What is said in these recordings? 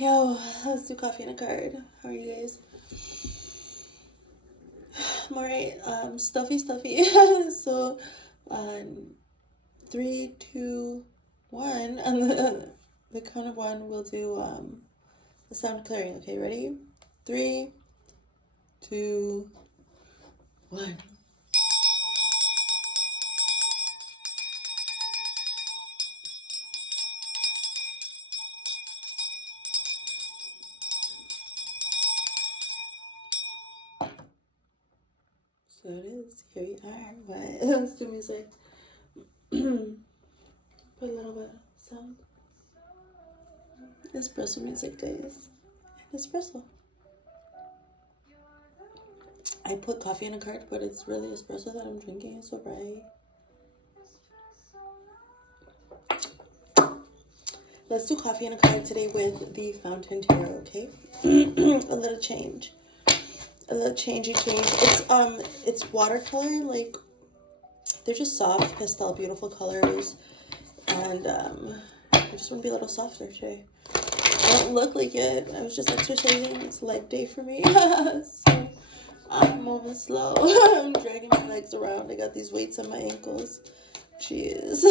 Yo, let's do coffee and a card. How are you guys? I'm alright. Stuffy. So, um, 3, 2, 1. On the count of one, we'll do the sound clearing. Okay, ready? 3, 2, 1. So it is. Here we are. What? Let's do music. Put a little bit of sound. Espresso music, guys. Espresso. I put coffee in a card, but it's really espresso that I'm drinking. It's so bright. Let's do coffee and a card today with the Fountain Tarot, okay? A little change. A little changey change. It's watercolor, like they're just soft, pastel, beautiful colors. And I just want to be a little softer today. I don't look like it. I was just exercising. It's leg day for me. So I'm moving slow. I'm dragging my legs around. I got these weights on my ankles. Jeez.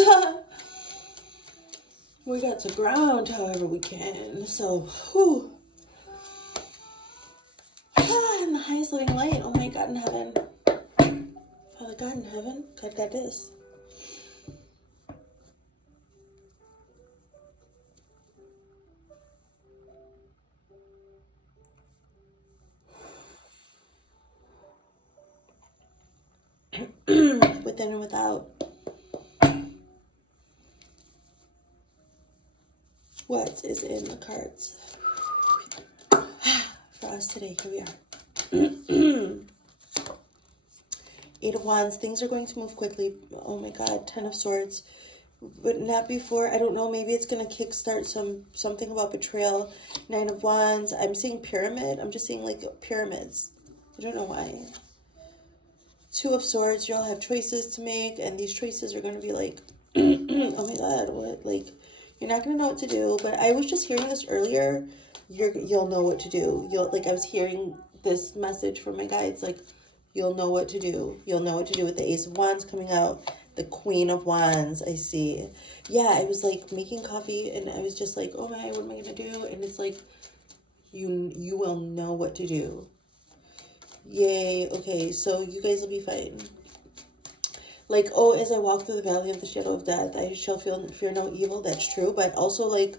We got to ground however we can. So, whew. In the highest living light. Oh my God in heaven. Father God in heaven. God got this. Within and without. What is in the cards for us today? Here we are. 8 of Wands. Things are going to move quickly. Oh my God. 10 of Swords. But not before. I don't know. Maybe it's going to kickstart something about betrayal. 9 of Wands. I'm seeing pyramid. I'm just seeing like pyramids. I don't know why. 2 of Swords. Y'all have choices to make. And these choices are going to be like, oh my God. What? Like, you're not going to know what to do. But I was just hearing this earlier. You'll know what to do. I was hearing this message from my guides. Like, you'll know what to do. You'll know what to do with the Ace of Wands coming out. The Queen of Wands, I see. Yeah, I was like making coffee and I was just like, oh my, what am I going to do? And it's like, you will know what to do. Yay. Okay, so you guys will be fine. Like, oh, as I walk through the valley of the shadow of death, I shall fear no evil. That's true. But also, like,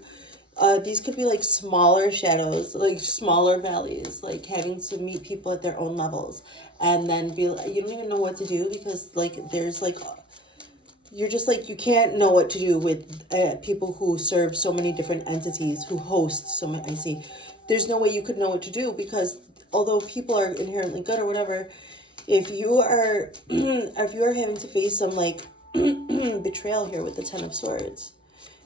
these could be like smaller shadows, like smaller valleys, like having to meet people at their own levels. And then you don't even know what to do because, like, there's like, you're just like, you can't know what to do with people who serve so many different entities, who host so many. I see. There's no way you could know what to do because although people are inherently good or whatever, if you are having to face some like betrayal here with the 10 of Swords,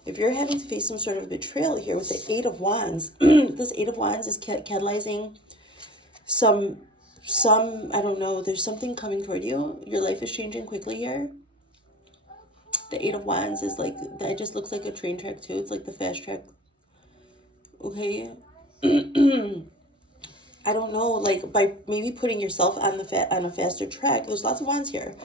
if you're having to face some sort of betrayal here with the 8 of Wands, this 8 of Wands is catalyzing some, I don't know, there's something coming toward you. Your life is changing quickly here. The 8 of Wands is like, that just looks like a train track too. It's like the fast track. Okay. I don't know, like by maybe putting yourself on a faster track. There's lots of Wands here.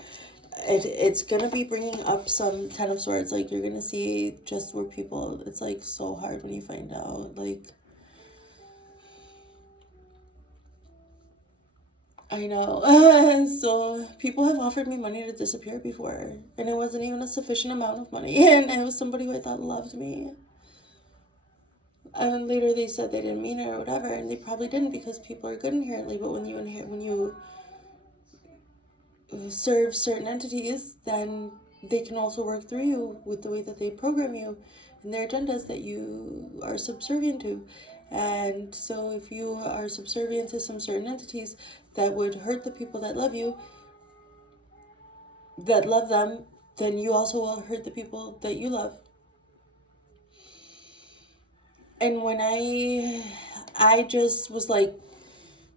It's gonna be bringing up some 10 of Swords. Like, you're gonna see just where people, it's like so hard when you find out. Like, I know. So people have offered me money to disappear before, and it wasn't even a sufficient amount of money, and it was somebody who I thought loved me. And later they said they didn't mean it or whatever, and they probably didn't because people are good inherently. But when you serve certain entities, then they can also work through you with the way that they program you and their agendas that you are subservient to. And so if you are subservient to some certain entities that would hurt the people that love you, that love them, then you also will hurt the people that you love. And when I just was like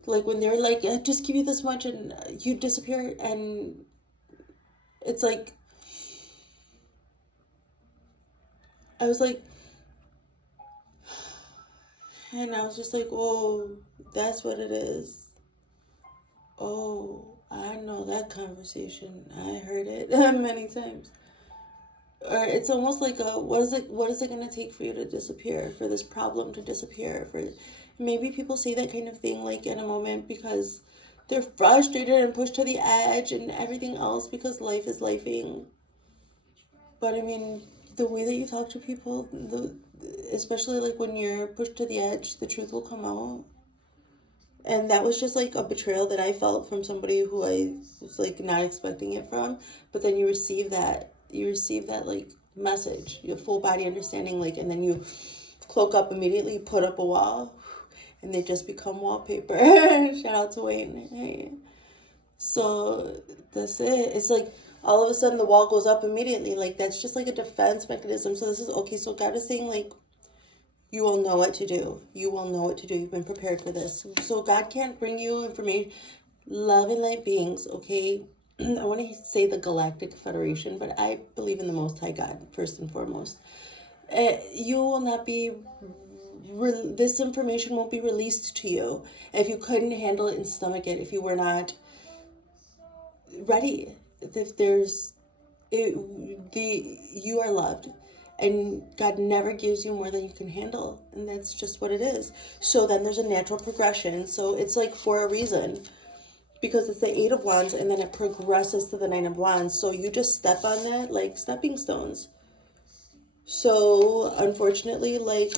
when they were like, just give you this much and you disappear, and it's like, I was like, And I was just like, oh, that's what it is. Oh, I know that conversation. I heard it many times. Or it's almost like a, what is it going to take for you to disappear, for this problem to disappear? For maybe people say that kind of thing like in a moment because they're frustrated and pushed to the edge and everything else because life is lifing. But I mean, the way that you talk to people, especially like when you're pushed to the edge, the truth will come out. And that was just like a betrayal that I felt from somebody who I was like not expecting it from. But then you receive that like message, your full body understanding, like, and then you cloak up immediately, put up a wall, and they just become wallpaper. Shout out to Wayne. Hey. So that's it. It's like all of a sudden the wall goes up immediately. Like that's just like a defense mechanism. So this is okay. So God is saying like, you will know what to do. You will know what to do. You've been prepared for this. So God can't bring you information. Love and light beings, okay? I want to say the Galactic Federation, but I believe in the Most High God, first and foremost. You will not be, this information won't be released to you if you couldn't handle it and stomach it, if you were not ready. If you are loved. And God never gives you more than you can handle. And that's just what it is. So then there's a natural progression. So it's like for a reason. Because it's the 8 of Wands and then it progresses to the 9 of Wands. So you just step on that like stepping stones. So unfortunately, like,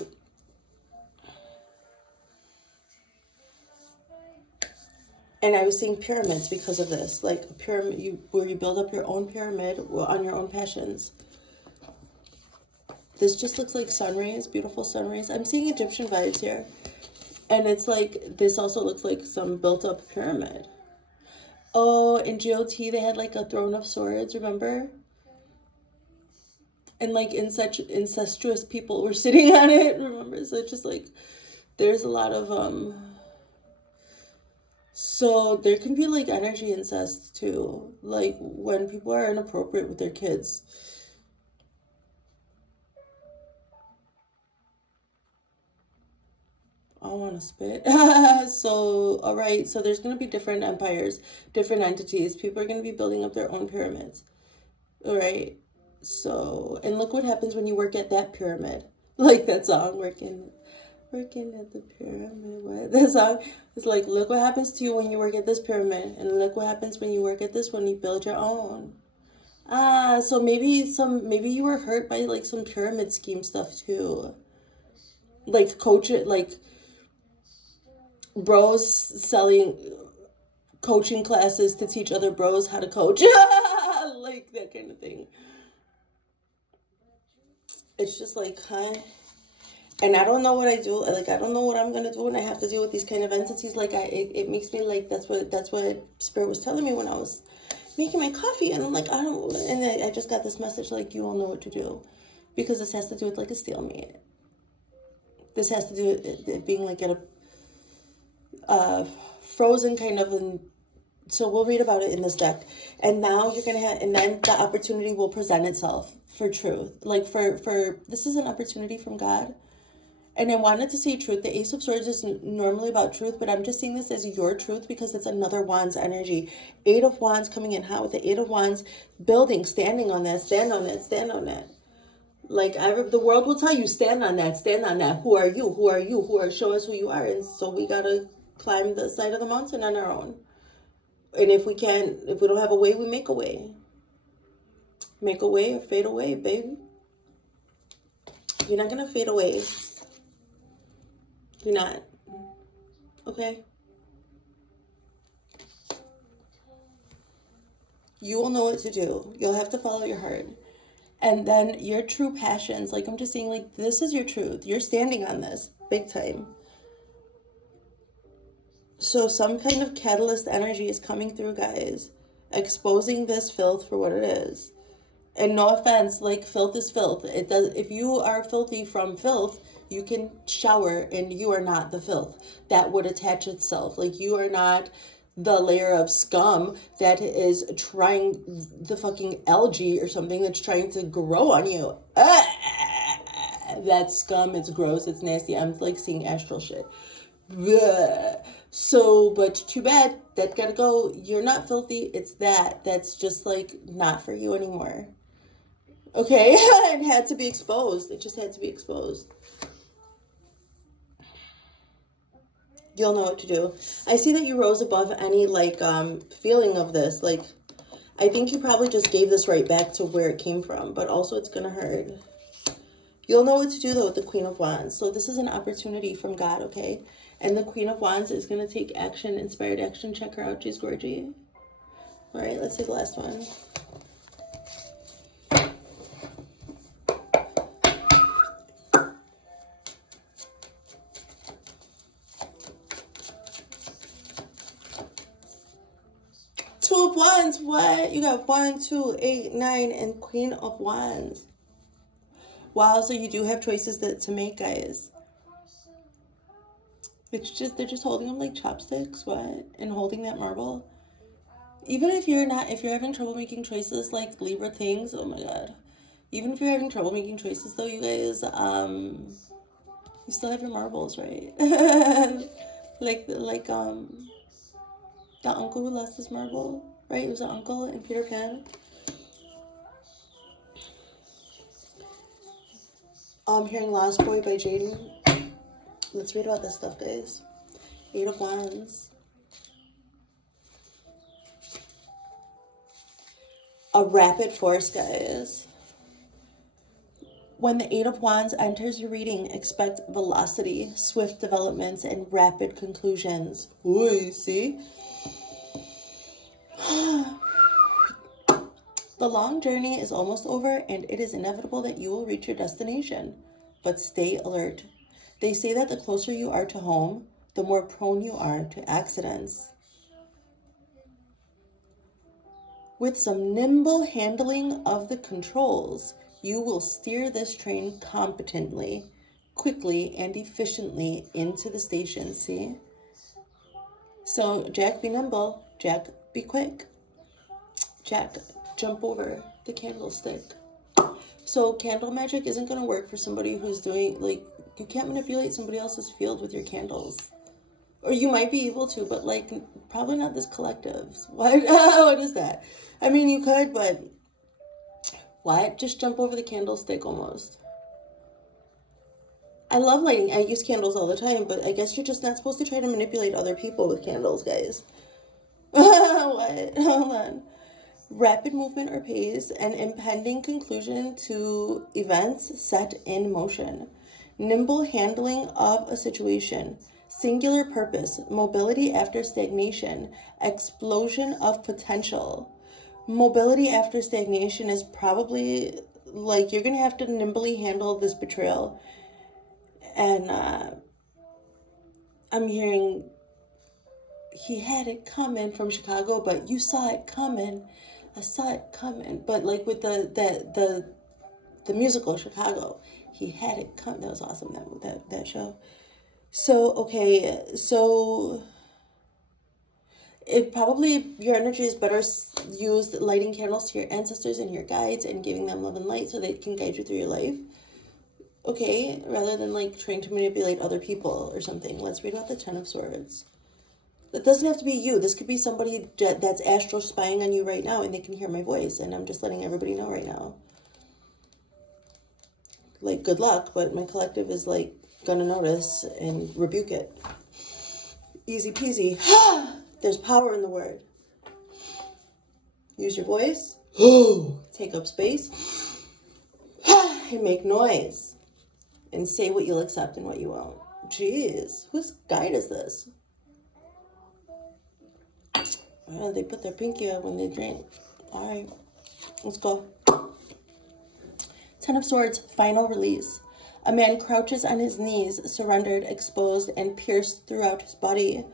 and I was seeing pyramids because of this. Like a pyramid, where you build up your own pyramid on your own passions. This just looks like sun rays, beautiful sun rays. I'm seeing Egyptian vibes here. And it's like, this also looks like some built up pyramid. Oh, in GOT, they had like a throne of swords, remember? And like such incestuous people were sitting on it, remember? So it's just like, there's a lot of, so there can be like energy incest too. Like when people are inappropriate with their kids. I want to spit. So, all right. So there's going to be different empires, different entities. People are going to be building up their own pyramids. All right. So, and look what happens when you work at that pyramid. Like that song, working at the pyramid. What? That song is like, look what happens to you when you work at this pyramid. And look what happens when you work at this one, you build your own. So maybe you were hurt by like some pyramid scheme stuff too. Like bros selling coaching classes to teach other bros how to coach. Like that kind of thing. It's just like, huh? And I don't know what I do. Like, I don't know what I'm going to do when I have to deal with these kind of entities. Like, it makes me like, that's what Spirit was telling me when I was making my coffee. And I'm like, I don't, and I just got this message, like, you all know what to do. Because this has to do with like a stalemate. This has to do with it being like at a frozen kind of, and so we'll read about it in this deck. And now you're gonna have, and then the opportunity will present itself for truth. Like for this is an opportunity from God. And I wanted to say truth. The Ace of Swords is normally about truth, but I'm just seeing this as your truth because it's another Wands energy. 8 of Wands coming in hot with the 8 of Wands, building, standing on that, stand on that, stand on that. Like the world will tell you, stand on that, stand on that. Who are you? Who are you? Show us who you are. And so we gotta climb the side of the mountain on our own. And if we don't have a way, we make a way. Make a way or fade away, baby. You're not gonna fade away. You're not. Okay? You will know what to do. You'll have to follow your heart. And then your true passions, like I'm just saying, like, this is your truth. You're standing on this big time. So some kind of catalyst energy is coming through, guys. Exposing this filth for what it is. And no offense, like, filth is filth. It does. If you are filthy from filth, you can shower and you are not the filth. That would attach itself. Like, you are not the layer of scum that is trying, the fucking algae or something that's trying to grow on you. That's scum. It's gross. It's nasty. I'm like seeing astral shit. Bleh. So, but too bad. That gotta go. You're not filthy. It's that. That's just like not for you anymore. Okay? It had to be exposed. It just had to be exposed. You'll know what to do. I see that you rose above any like feeling of this. Like, I think you probably just gave this right back to where it came from, but also it's gonna hurt. You'll know what to do though with the Queen of Wands. So this is an opportunity from God, okay? And the Queen of Wands is gonna take action, inspired action. Check her out. She's gorgy. All right, let's see the last one. Two of Wands, what? You got 1, 2, 8, 9, and Queen of Wands. Wow, so you do have choices to make, guys. It's just, they're just holding them like chopsticks, what? And holding that marble. Even if you're having trouble making choices like Libra things, oh my God. Even if you're having trouble making choices though, you guys, you still have your marbles, right? like, the uncle who lost his marble, right? It was an uncle in Peter Pan. I'm hearing Lost Boy by Jaden. Let's read about this stuff, guys. 8 of Wands. A rapid force, guys. When the 8 of Wands enters your reading, expect velocity, swift developments, and rapid conclusions. Ooh, see? The long journey is almost over, and it is inevitable that you will reach your destination. But stay alert. They say that the closer you are to home, the more prone you are to accidents. With some nimble handling of the controls, you will steer this train competently, quickly, and efficiently into the station, see? So, Jack, be nimble. Jack, be quick. Jack, jump over the candlestick. So candle magic isn't going to work for somebody who's doing, like, you can't manipulate somebody else's field with your candles. Or you might be able to, but, like, probably not this collective. What? What is that? I mean, you could, but what? Just jump over the candlestick almost. I love lighting. I use candles all the time, but I guess you're just not supposed to try to manipulate other people with candles, guys. What? Hold on. Rapid movement or pace, an impending conclusion to events set in motion. Nimble handling of a situation. Singular purpose. Mobility after stagnation. Explosion of potential. Mobility after stagnation is probably like you're going to have to nimbly handle this betrayal. And I'm hearing he had it coming from Chicago, but you saw it coming. I saw it coming. But like with the musical Chicago, he had it coming. That was awesome, that show. So, okay, so it probably, your energy is better used lighting candles to your ancestors and your guides and giving them love and light so they can guide you through your life. Okay, rather than like trying to manipulate other people or something. Let's read about the 10 of Swords. It doesn't have to be you. This could be somebody that's astral spying on you right now and they can hear my voice, and I'm just letting everybody know right now. Like, good luck, but my collective is like gonna notice and rebuke it. Easy peasy. There's power in the word. Use your voice. Take up space. And make noise. And say what you'll accept and what you won't. Jeez, whose guide is this? Well, they put their pinky up when they drink. All right, let's go. 10 of Swords, final release. A man crouches on his knees, surrendered, exposed, and pierced throughout his body.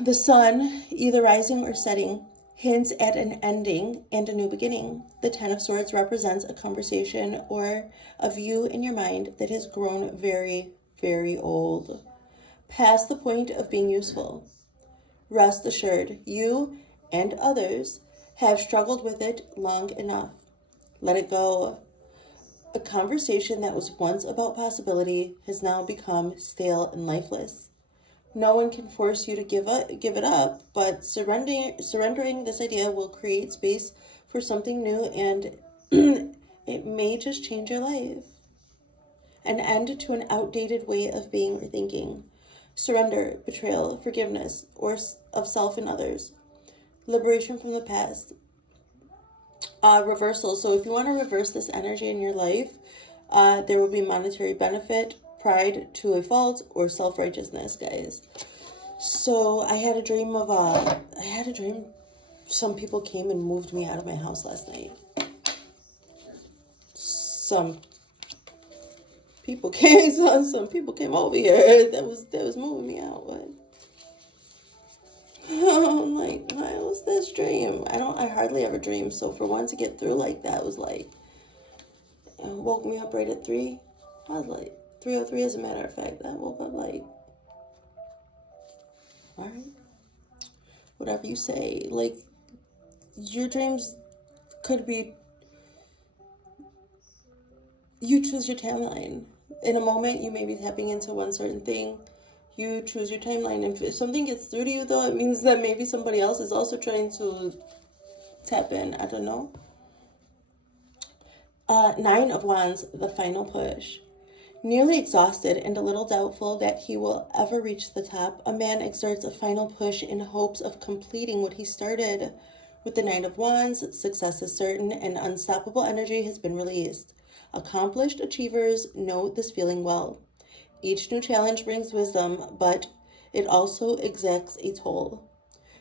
The sun, either rising or setting, hints at an ending and a new beginning. The 10 of Swords represents a conversation or a view in your mind that has grown very, very old, past the point of being useful. Rest assured, you and others have struggled with it long enough. Let it go. A conversation that was once about possibility has now become stale and lifeless. No one can force you to give it up, but surrendering this idea will create space for something new, and it may just change your life. An end to an outdated way of being or thinking. Surrender, betrayal, forgiveness, or of self and others. Liberation from the past. Reversal. So if you want to reverse this energy in your life, there will be monetary benefit, pride to a fault, or self-righteousness, guys. So I had a dream some people came and moved me out of my house last night. Some people came over here that was moving me out. What? I'm like, why was this dream? I hardly ever dream, so for one to get through like that was like, it woke me up right at 3. I was like, 3:03 as a matter of fact. I woke up like, alright, whatever you say. Like, your dreams could be, you choose your timeline. In a moment, you may be tapping into one certain thing. You choose your timeline. If something gets through to you, though, it means that maybe somebody else is also trying to tap in. I don't know. 9 of Wands, the final push. Nearly exhausted and a little doubtful that he will ever reach the top, a man exerts a final push in hopes of completing what he started. With the 9 of Wands, success is certain and unstoppable energy has been released. Accomplished achievers know this feeling well. Each new challenge brings wisdom, but it also exacts a toll.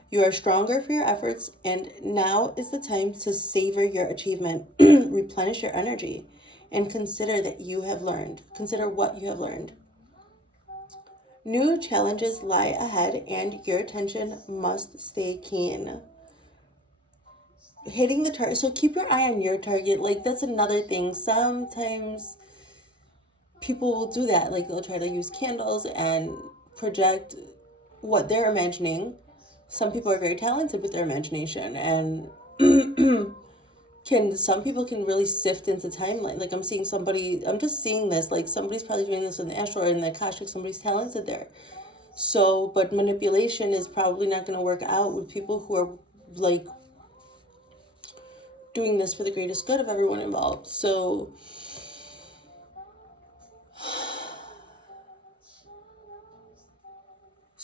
You are stronger for your efforts, and now is the time to savor your achievement, replenish your energy, and consider what you have learned. New challenges lie ahead, and your attention must stay keen. Hitting the target, so keep your eye on your target. Like, that's another thing. Sometimes people will do that. Like, they'll try to use candles and project what they're imagining. Some people are very talented with their imagination, and some people can really sift into timeline. Like, I'm just seeing this, like, somebody's probably doing this in the astral or in the Akashic, somebody's talented there. So, but manipulation is probably not going to work out with people who are, like, doing this for the greatest good of everyone involved. So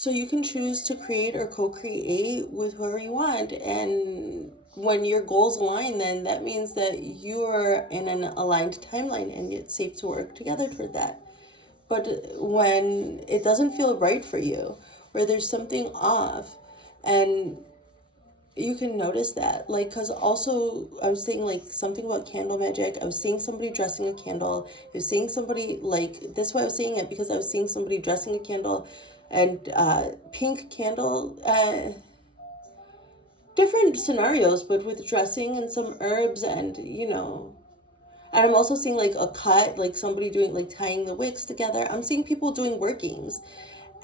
you can choose to create or co-create with whoever you want. And when your goals align, then that means that you are in an aligned timeline and it's safe to work together toward that. But when it doesn't feel right for you, or there's something off, and you can notice that, like, because also I was saying, like, something about candle magic. I was seeing somebody dressing a candle. I was seeing somebody, like, that's why I was saying it, because I was seeing somebody dressing a candle and pink candle, different scenarios, but with dressing and some herbs and, and I'm also seeing, like, a cut, like somebody doing, like, tying the wicks together. I'm seeing people doing workings.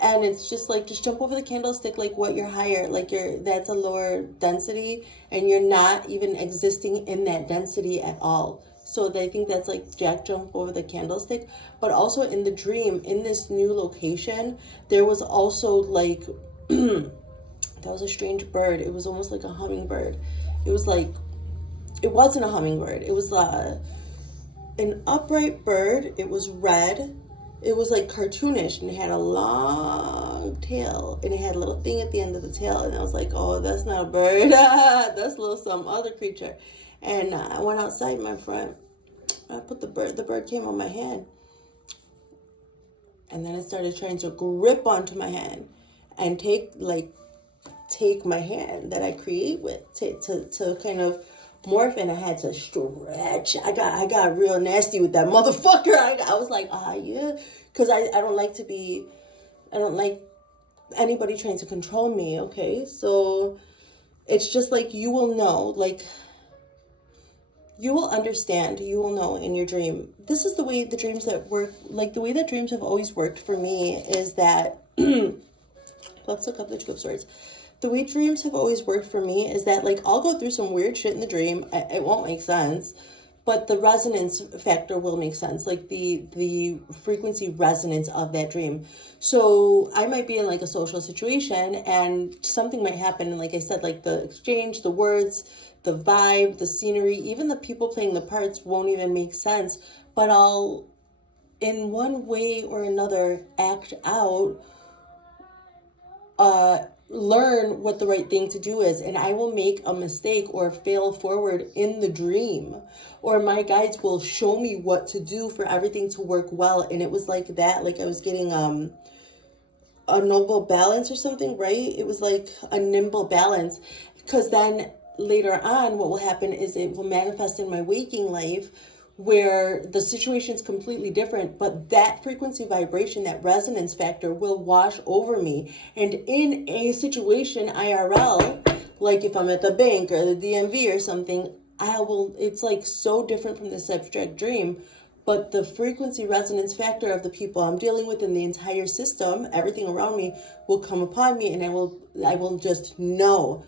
And it's just like, just jump over the candlestick, like, what you're higher, like, that's a lower density, and you're not even existing in that density at all. So they think that's like jump over the candlestick. But also in the dream, in this new location, there was also, like, that was a strange bird. It was almost like a hummingbird. It was like, it wasn't a hummingbird. It was an upright bird. It was red. It was, like, cartoonish, and it had a long tail, and it had a little thing at the end of the tail, and I was like, oh, that's not a bird. That's a little some other creature. And I went outside my front. I put the bird came on my hand, and then it started trying to grip onto my hand and take my hand that I create with to kind of morph, and I had to stretch. I got real nasty with that motherfucker. I was like, yeah, because I don't like anybody trying to control me. Okay, so it's just like, you will know, like, you will understand, you will know in your dream. This is the way the dreams that work, like, the way that dreams have always worked for me is that let's look up the Two of Swords. The way dreams have always worked for me is that, like, I'll go through some weird shit in the dream. It won't make sense, but the resonance factor will make sense, like the frequency resonance of that dream. So I might be in like a social situation and something might happen, and like I said, like the exchange, the words, the vibe, the scenery, even the people playing the parts won't even make sense, but I'll in one way or another act out, learn what the right thing to do is, and I will make a mistake or fail forward in the dream, or my guides will show me what to do for everything to work well. And it was like that, like I was getting a noble balance or something, right? It was like a nimble balance, because then later on what will happen is it will manifest in my waking life where the situation is completely different, but that frequency vibration, that resonance factor will wash over me. And in a situation IRL, like if I'm at the bank or the DMV or something, it's like so different from this abstract dream, but the frequency resonance factor of the people I'm dealing with in the entire system, everything around me will come upon me, and I will just know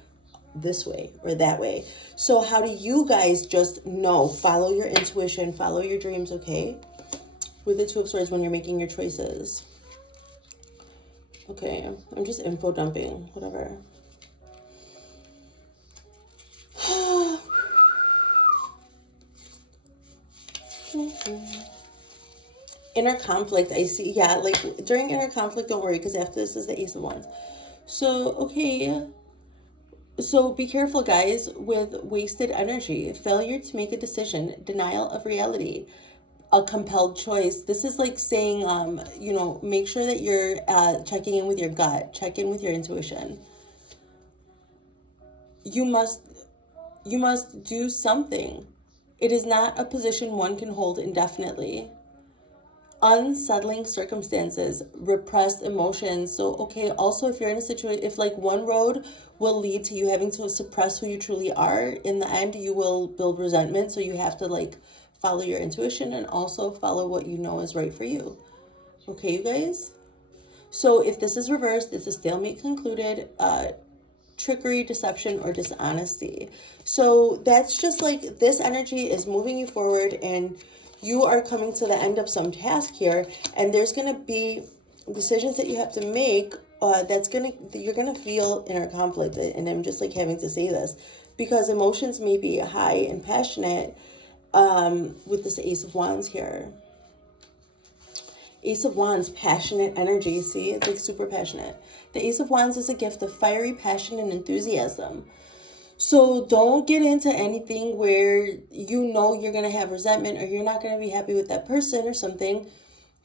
this way or that way. So how do you guys just know? Follow your intuition, follow your dreams, okay? With the Two of Swords when you're making your choices. Okay, I'm just info dumping, whatever. Inner conflict, I see. Yeah, like during inner conflict, don't worry, because after this is the Ace of Wands. So, okay. So be careful, guys, with wasted energy, failure to make a decision, denial of reality, a compelled choice. This is like saying, make sure that you're checking in with your gut, check in with your intuition. You must do something. It is not a position one can hold indefinitely. Unsettling circumstances, repressed emotions. So, okay, also if you're in a situation, if like one road will lead to you having to suppress who you truly are, in the end, you will build resentment. So you have to like follow your intuition and also follow what you know is right for you. Okay, you guys? So if this is reversed, it's a stalemate concluded, trickery, deception, or dishonesty. So that's just like this energy is moving you forward, and you are coming to the end of some task here, and there's going to be decisions that you have to make you're going to feel inner conflict. And I'm just like having to say this because emotions may be high and passionate with this Ace of Wands here. Ace of Wands, passionate energy. See, it's like super passionate. The Ace of Wands is a gift of fiery passion and enthusiasm. So don't get into anything where you know you're going to have resentment or you're not going to be happy with that person or something,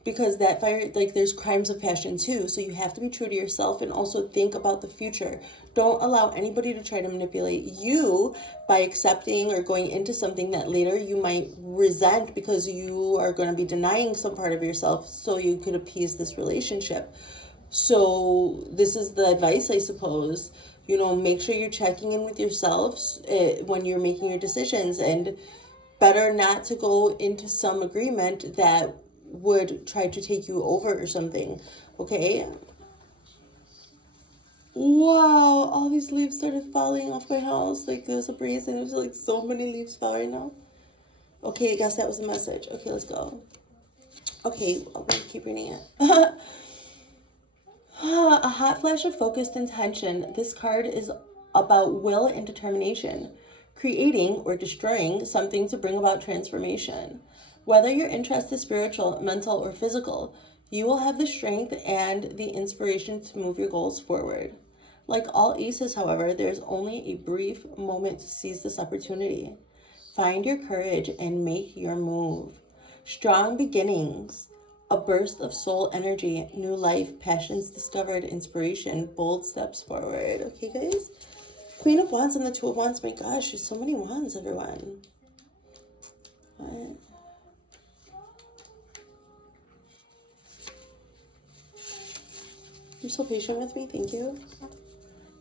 because that fire, like there's crimes of passion too. So you have to be true to yourself and also think about the future. Don't allow anybody to try to manipulate you by accepting or going into something that later you might resent because you are going to be denying some part of yourself so you could appease this relationship. So this is the advice, I suppose. Make sure you're checking in with yourselves when you're making your decisions, and better not to go into some agreement that would try to take you over or something, okay? Wow, all these leaves started falling off my house. Like there's a breeze and there's like so many leaves fall right now. Okay, I guess that was the message. Okay, let's go. Okay, I'm gonna keep reading it. A hot flash of focused intention. This card is about will and determination, creating or destroying something to bring about transformation. Whether your interest is spiritual, mental, or physical, you will have the strength and the inspiration to move your goals forward. Like all aces, however, there's only a brief moment to seize this opportunity. Find your courage and make your move. Strong beginnings. A burst of soul energy, new life, passions discovered, inspiration, bold steps forward. Okay, guys? Queen of Wands and the Two of Wands. My gosh, there's so many wands, everyone. What? You're so patient with me. Thank you.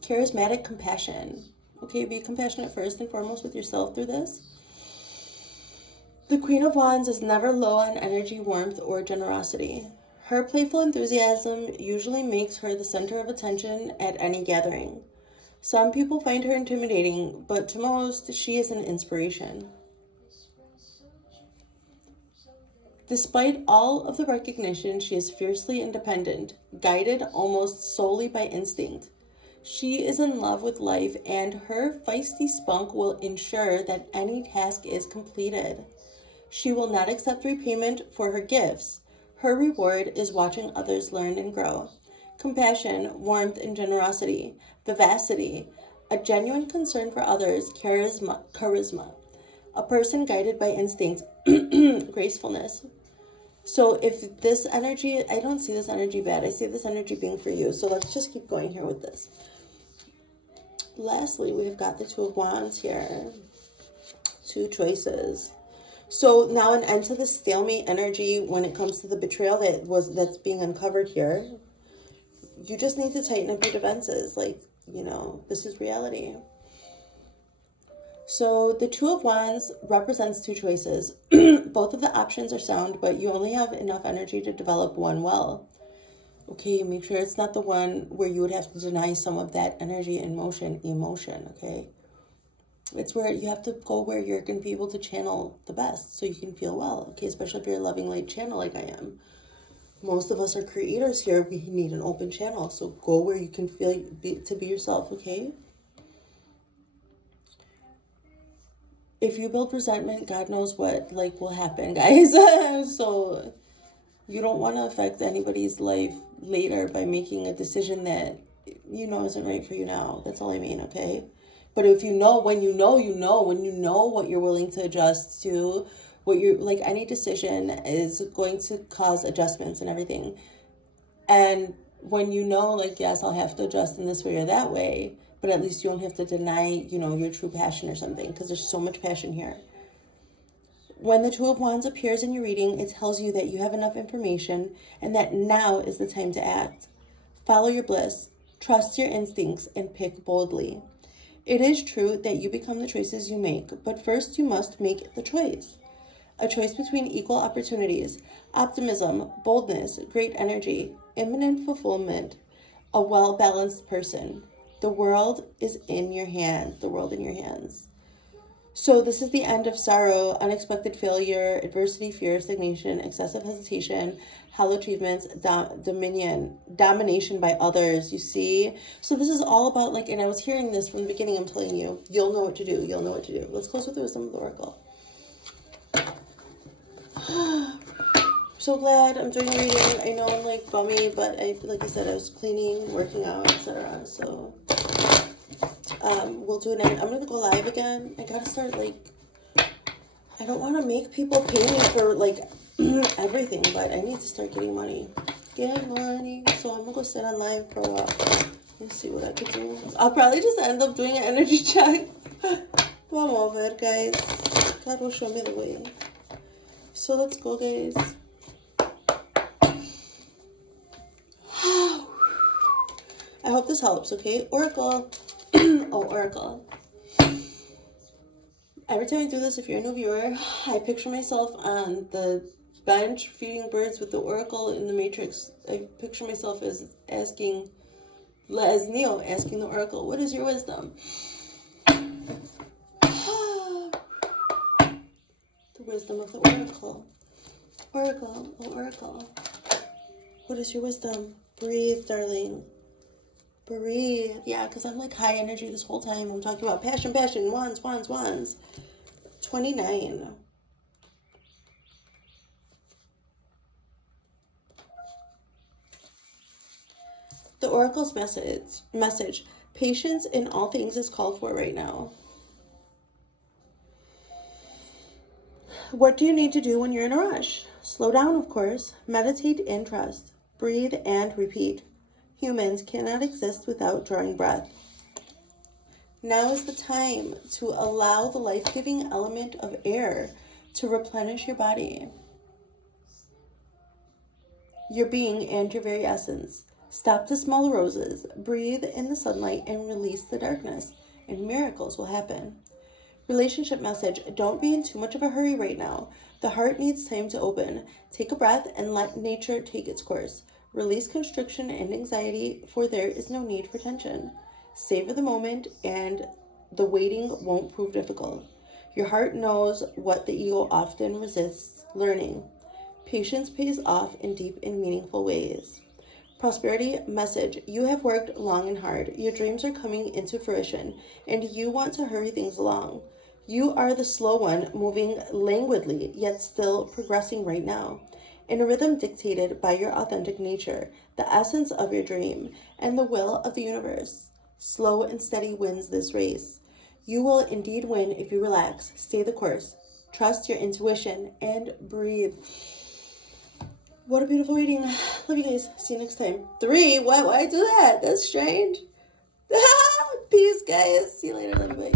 Charismatic compassion. Okay, be compassionate first and foremost with yourself through this. The Queen of Wands is never low on energy, warmth, or generosity. Her playful enthusiasm usually makes her the center of attention at any gathering. Some people find her intimidating, but to most, she is an inspiration. Despite all of the recognition, she is fiercely independent, guided almost solely by instinct. She is in love with life, and her feisty spunk will ensure that any task is completed. She will not accept repayment for her gifts. Her reward is watching others learn and grow. Compassion, warmth, and generosity, vivacity, a genuine concern for others, charisma. A person guided by instinct, gracefulness. So if this energy, I don't see this energy bad. I see this energy being for you. So let's just keep going here with this. Lastly, we've got the Two of Wands here. Two choices. So now an end to the stalemate energy when it comes to the betrayal that's being uncovered here. You just need to tighten up your defenses. Like, you know, this is reality. So the Two of Wands represents two choices. Both of the options are sound, but you only have enough energy to develop one well. Okay, make sure it's not the one where you would have to deny some of that energy and emotion, okay? It's where you have to go where you're going to be able to channel the best so you can feel well, okay? Especially if you're a loving light channel like I am. Most of us are creators here. We need an open channel, so go where you can feel to be yourself, okay? If you build resentment, God knows what will happen, guys. So you don't want to affect anybody's life later by making a decision that you know isn't right for you now. That's all I mean, okay? But if you know, when you know what you're willing to adjust to, what you're like, any decision is going to cause adjustments and everything. And when you know, like, yes, I'll have to adjust in this way or that way, but at least you don't have to deny, your true passion or something, because there's so much passion here. When the Two of Wands appears in your reading, it tells you that you have enough information and that now is the time to act. Follow your bliss, trust your instincts, and pick boldly. It is true that you become the choices you make, but first you must make the choice. A choice between equal opportunities, optimism, boldness, great energy, imminent fulfillment, a well-balanced person. The world is in your hands. The world in your hands. So this is the end of sorrow, unexpected failure, adversity, fear, stagnation, excessive hesitation, hollow achievements, domination by others, you see? So this is all about, and I was hearing this from the beginning, I'm telling you, you'll know what to do. You'll know what to do. Let's close with the wisdom of the oracle. So glad I'm doing a reading. I know I'm bummy, but like I said, I was cleaning, working out, etc. So we'll do it. I'm gonna go live again. I gotta start I don't want to make people pay me for everything, but I need to start getting money. So I'm gonna go sit on live for a while. Let's see what I could do. I'll probably just end up doing an energy check. But I'm over it, guys. God will show me the way. So let's go, guys. I hope this helps, okay? Oracle. Oh, Oracle. Every time I do this, if you're a new viewer, I picture myself on the bench feeding birds with the Oracle in the Matrix. I picture myself as Neo asking the Oracle, what is your wisdom? The wisdom of the Oracle. Oracle, oh Oracle. What is your wisdom? Breathe, darling. Breathe. Yeah, because I'm high energy this whole time. I'm talking about passion, wands. 29. The Oracle's message. Patience in all things is called for right now. What do you need to do when you're in a rush? Slow down, of course. Meditate and trust. Breathe and repeat. Humans cannot exist without drawing breath. Now is the time to allow the life-giving element of air to replenish your body, your being, and your very essence. Stop to smell the roses, breathe in the sunlight, and release the darkness, and miracles will happen. Relationship message. Don't be in too much of a hurry right now. The heart needs time to open. Take a breath and let nature take its course. Release constriction and anxiety, for there is no need for tension. Savor the moment, and the waiting won't prove difficult. Your heart knows what the ego often resists learning. Patience pays off in deep and meaningful ways. Prosperity message. You have worked long and hard. Your dreams are coming into fruition, and you want to hurry things along. You are the slow one, moving languidly, yet still progressing right now. In a rhythm dictated by your authentic nature, the essence of your dream, and the will of the universe. Slow and steady wins this race. You will indeed win if you relax, stay the course, trust your intuition, and breathe. What a beautiful reading. Love you guys. See you next time. 3? What? Why do that? That's strange. Peace, guys. See you later. Love you. Bye.